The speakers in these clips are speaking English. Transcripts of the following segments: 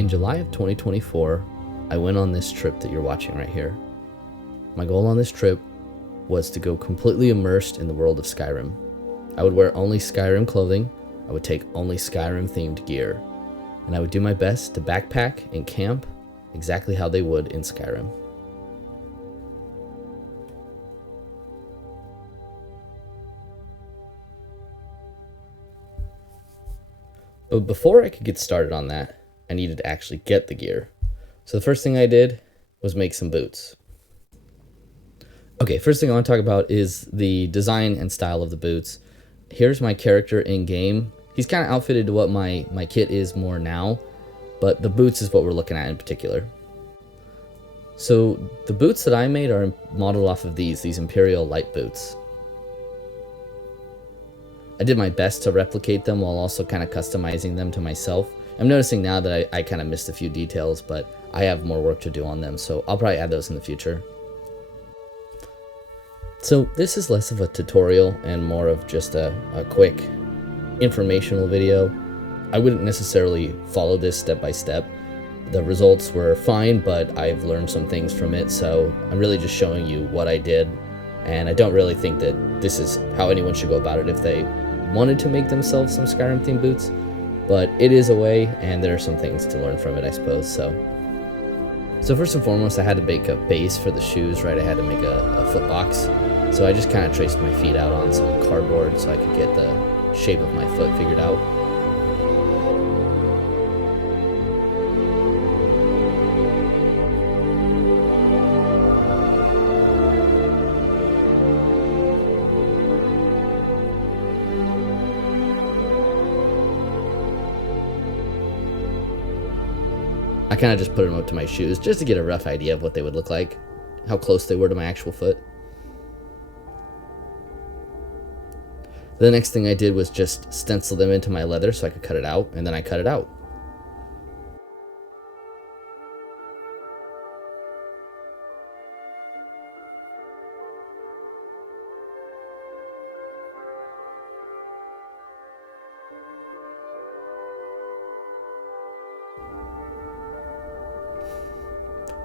In July of 2024, I went on this trip that you're watching right here. My goal on this trip was to go completely immersed in the world of Skyrim. I would wear only Skyrim clothing, I would take only Skyrim themed gear, and I would do my best to backpack and camp exactly how they would in Skyrim. But before I could get started on that, I needed to actually get the gear. So the first thing I did was make some boots. Okay, first thing I want to talk about is the design and style of the boots. Here's my character in game. He's kind of outfitted to what my kit is more now, but the boots is what we're looking at in particular. So the boots that I made are modeled off of these Imperial light boots. I did my best to replicate them while also kind of customizing them to myself. I'm noticing now that I kind of missed a few details, but I have more work to do on them, so I'll probably add those in the future. So this is less of a tutorial and more of just a quick informational video. I wouldn't necessarily follow this step by step. The results were fine, but I've learned some things from it, so I'm really just showing you what I did. And I don't really think that this is how anyone should go about it if they wanted to make themselves some Skyrim themed boots, but it is a way, and there are some things to learn from it, I suppose. So first and foremost, I had to make a base for the shoes, right? I had to make a foot box. So I just kind of traced my feet out on some cardboard so I could get the shape of my foot figured out. I kind of just put them up to my shoes just to get a rough idea of what they would look like, how close they were to my actual foot. The next thing I did was just stencil them into my leather so I could cut it out, and then I cut it out.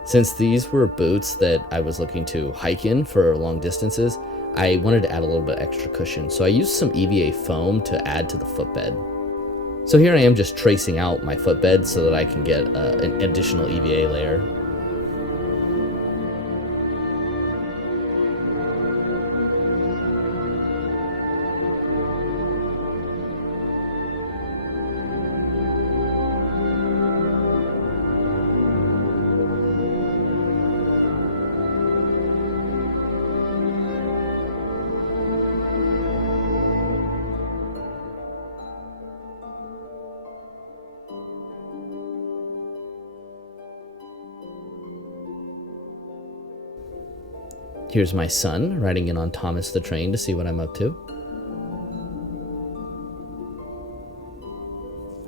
Since these were boots that I was looking to hike in for long distances, I wanted to add a little bit extra cushion. So I used some EVA foam to add to the footbed. So here I am just tracing out my footbed so that I can get an additional EVA layer. Here's my son riding in on Thomas the train to see what I'm up to.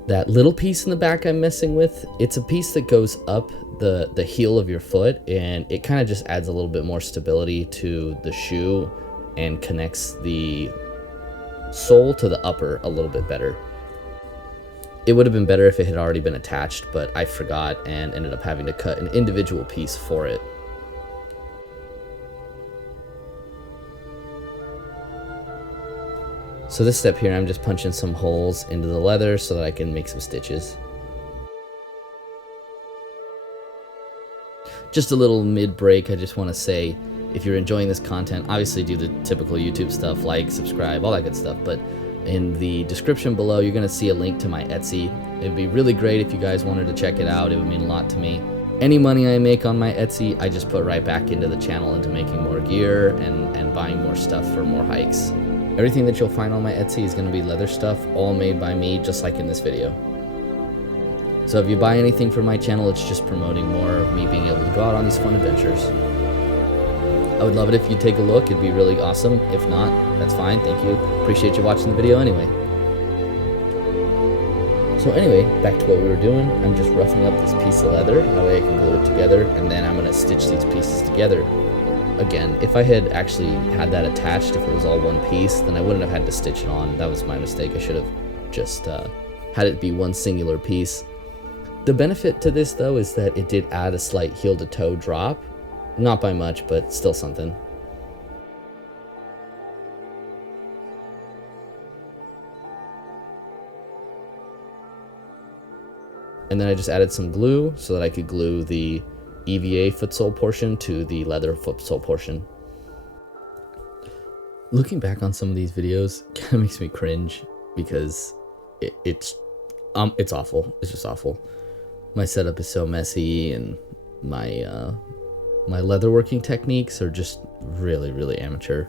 That little piece in the back I'm messing with, it's a piece that goes up the heel of your foot, and it kind of just adds a little bit more stability to the shoe and connects the sole to the upper a little bit better. It would have been better if it had already been attached, but I forgot and ended up having to cut an individual piece for it. So this step here, I'm just punching some holes into the leather so that I can make some stitches. Just a little mid-break, I just want to say, if you're enjoying this content, obviously do the typical YouTube stuff, like, subscribe, all that good stuff, but in the description below, you're going to see a link to my Etsy. It'd be really great if you guys wanted to check it out. It would mean a lot to me. Any money I make on my Etsy, I just put right back into the channel, into making more gear and buying more stuff for more hikes. Everything that you'll find on my Etsy is going to be leather stuff, all made by me, just like in this video. So if you buy anything from my channel, it's just promoting more of me being able to go out on these fun adventures. I would love it if you'd take a look. It'd be really awesome. If not, that's fine. Thank you. Appreciate you watching the video anyway. So anyway, back to what we were doing. I'm just roughing up this piece of leather. That way I can glue it together, and then I'm going to stitch these pieces together. Again, if I had actually had that attached, if it was all one piece, then I wouldn't have had to stitch it on. That was my mistake. I should have just had it be one singular piece. The benefit to this though is that it did add a slight heel to toe drop. Not by much, but still something. And then I just added some glue so that I could glue the EVA footsole portion to the leather footsole portion. Looking back on some of these videos kind of makes me cringe because it's awful. It's just awful. My setup is so messy, and my leatherworking techniques are just really, really amateur.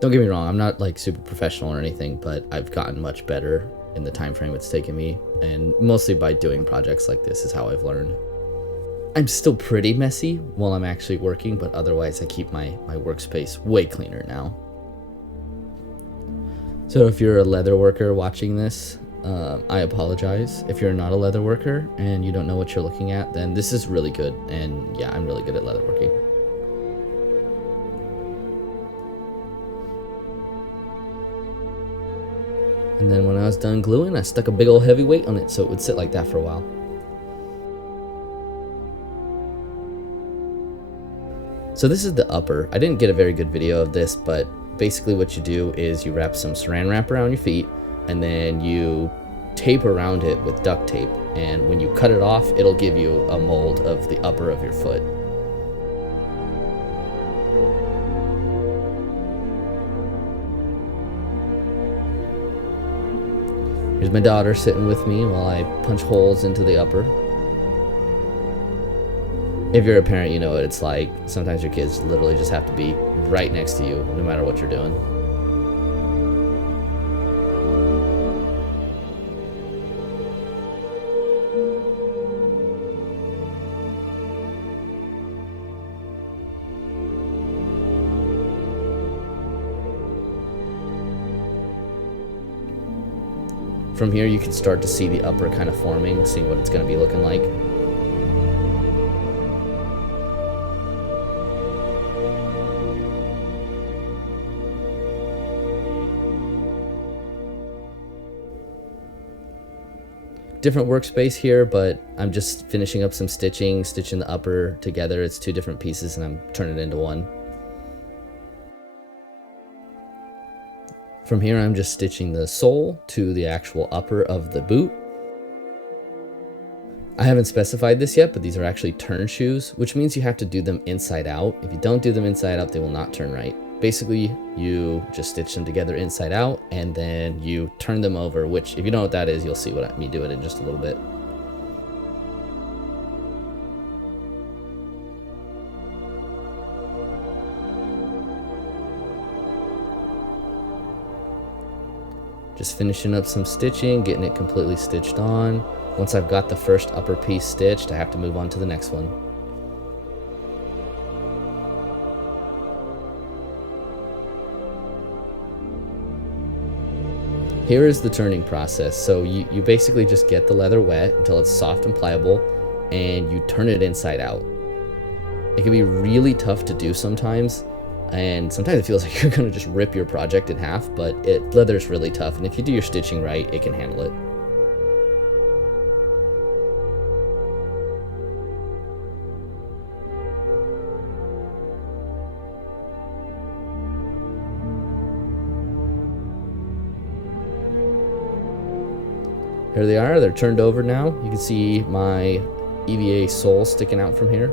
Don't get me wrong, I'm not like super professional or anything, but I've gotten much better in the time frame it's taken me, and mostly by doing projects like this is how I've learned. I'm still pretty messy while I'm actually working, but otherwise I keep my workspace way cleaner now. So if you're a leather worker watching this, I apologize. If you're not a leather worker and you don't know what you're looking at, then this is really good, and yeah, I'm really good at leatherworking. And then when I was done gluing, I stuck a big old heavy weight on it so it would sit like that for a while. So this is the upper. I didn't get a very good video of this, but basically what you do is you wrap some saran wrap around your feet, and then you tape around it with duct tape. And when you cut it off, it'll give you a mold of the upper of your foot. Here's my daughter sitting with me while I punch holes into the upper. If you're a parent, you know what it's like. Sometimes your kids literally just have to be right next to you, no matter what you're doing. From here, you can start to see the upper kind of forming, seeing what it's going to be looking like. Different workspace here, but I'm just finishing up some stitching the upper together. It's two different pieces and I'm turning it into one. From here, I'm just stitching the sole to the actual upper of the boot. I haven't specified this yet, but these are actually turn shoes, which means you have to do them inside out. If you don't do them inside out, they will not turn right. Basically, you just stitch them together inside out, and then you turn them over, which if you know what that is, you'll see me do it in just a little bit. Just finishing up some stitching, getting it completely stitched on. Once I've got the first upper piece stitched, I have to move on to the next one. Here is the turning process. So you basically just get the leather wet until it's soft and pliable, and you turn it inside out. It can be really tough to do sometimes, and sometimes it feels like you're gonna just rip your project in half, but leather's really tough, and if you do your stitching right, it can handle it. Here they are, they're turned over now. You can see my EVA sole sticking out from here.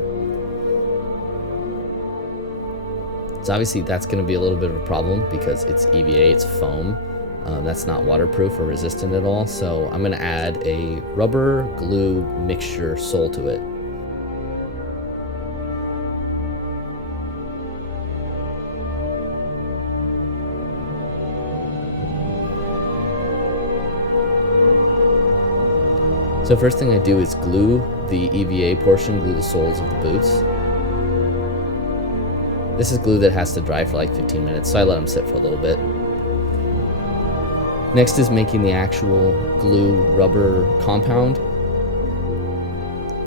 So obviously that's going to be a little bit of a problem because it's EVA, it's foam. That's not waterproof or resistant at all. So I'm going to add a rubber glue mixture sole to it. So first thing I do is glue the EVA portion, glue the soles of the boots. This is glue that has to dry for like 15 minutes, so I let them sit for a little bit. Next is making the actual glue rubber compound.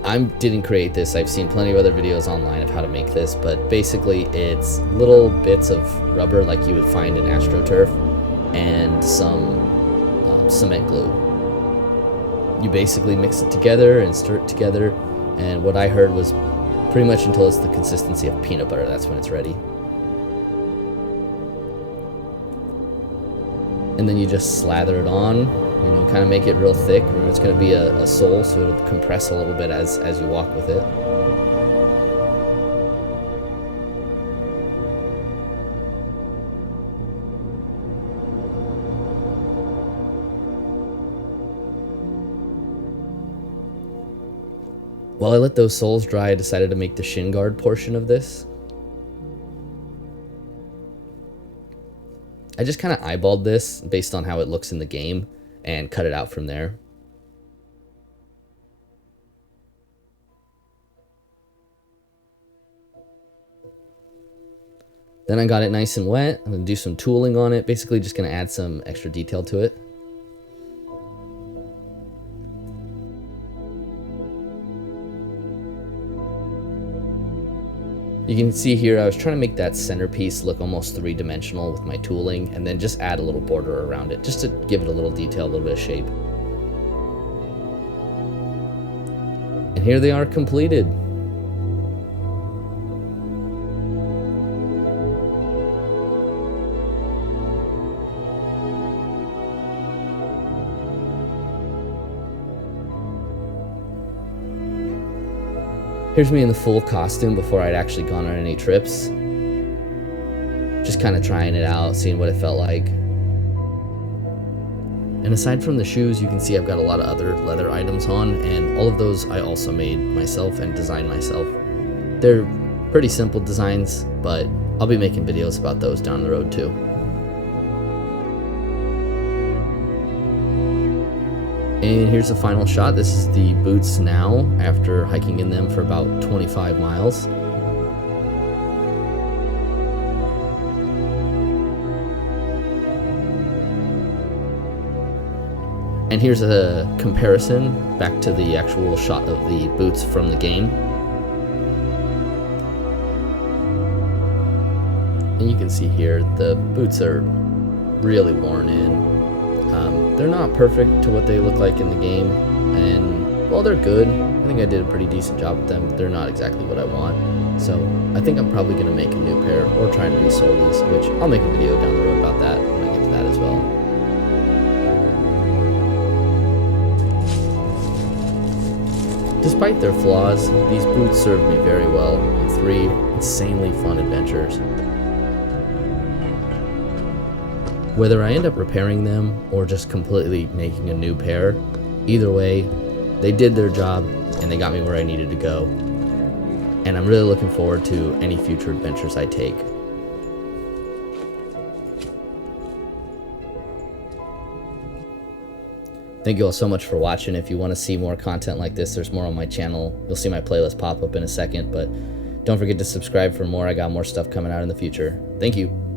I didn't create this, I've seen plenty of other videos online of how to make this, but basically it's little bits of rubber like you would find in AstroTurf and some cement glue. you basically mix it together and stir it together, and what I heard was pretty much until it's the consistency of peanut butter, that's when it's ready. And then you just slather it on, you know, kind of make it real thick. Remember, it's going to be a sole, so it'll compress a little bit as you walk with it. While I let those soles dry, I decided to make the shin guard portion of this. I just kind of eyeballed this based on how it looks in the game and cut it out from there. Then I got it nice and wet. I'm going to do some tooling on it, basically just going to add some extra detail to it. You can see here I was trying to make that centerpiece look almost three-dimensional with my tooling, and then just add a little border around it just to give it a little detail, a little bit of shape. And here they are completed. Here's me in the full costume before I'd actually gone on any trips. Just kind of trying it out, seeing what it felt like. And aside from the shoes, you can see I've got a lot of other leather items on, and all of those I also made myself and designed myself. They're pretty simple designs, but I'll be making videos about those down the road too. And here's the final shot. This is the boots now, after hiking in them for about 25 miles. And here's a comparison back to the actual shot of the boots from the game. And you can see here the boots are really worn in. They're not perfect to what they look like in the game, and well, they're good. I think I did a pretty decent job with them. They're not exactly what I want, so I think I'm probably going to make a new pair or try and resole these, which I'll make a video down the road about that when I get to that as well. Despite their flaws, these boots served me very well in 3 insanely fun adventures. Whether I end up repairing them or just completely making a new pair, either way, they did their job and they got me where I needed to go. And I'm really looking forward to any future adventures I take. Thank you all so much for watching. If you want to see more content like this, there's more on my channel. You'll see my playlist pop up in a second, but don't forget to subscribe for more. I got more stuff coming out in the future. Thank you.